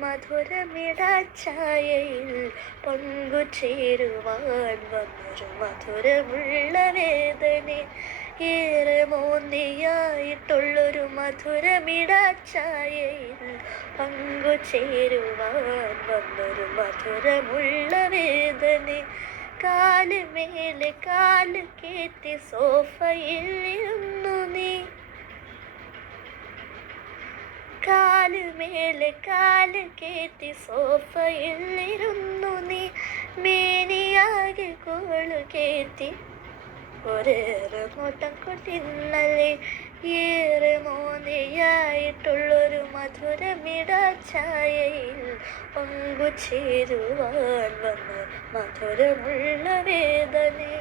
മധുരമിടാച്ചായയിൽ പങ്കുചേരുവാൻ വന്നൊരു മധുരമുള്ള വേദന. ഏറെ മോന്തിയായിട്ടുള്ളൊരു മധുരമിടാച്ചായയിൽ പങ്കുചേരുവാൻ വന്നൊരു മധുരമുള്ള വേദന. കാൽ മേലെ കാൽ കേറ്റി സോഫയിൽ നീ. കാൽ മേലെ കാൽ കേറ്റി സോഫയിൽ ഇരുന്നു നീ. മേനിയാകെ കോളു കേത്തി ഒരേറെ നോട്ടം കൊട്ടിന്നല്ലേ ഏറെ മോനെയായിട്ടുള്ളൊരു മധുരമിടാച്ചായയിൽ പങ്കുചേരുവാൻ വന്ന മധുരമുള്ള വേദനേ.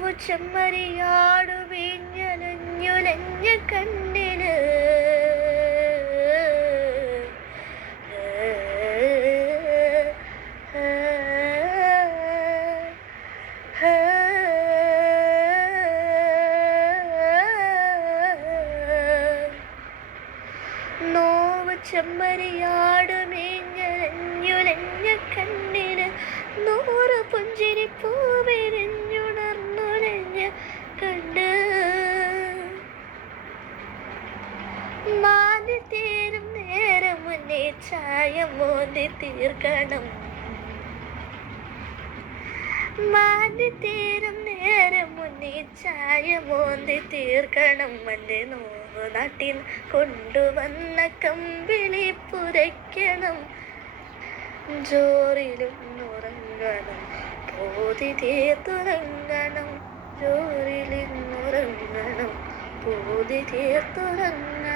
നോവു ചെമ്മരിയാടു വീഞ്ഞലഞ്ഞുലഞ്ഞ കണ്ണിന്. നോവ് ചെമ്മരിയാട് മേഞ്ഞലഞ്ഞുലഞ്ഞ കണ്ണിന്. നൂറ് പുഞ്ചിരി മാന്തി തീരും നേരം മുന്നേ ചായ മോന്തി തീർക്കണം. മാന്തി തീരും നേരം മുന്നേ ചായ മോന്തി തീർക്കണം. മണ്ണെ നോവ് നാട്ടിൽ കൊണ്ടുവന്ന കമ്പിളി പുരയ്ക്കണം. ജോറിലും ഉറങ്ങണം. പോതി തീർത്തുറങ്ങണം ജോറിലും ഉറങ്ങണം. പോതി തീർത്തുറങ്ങണം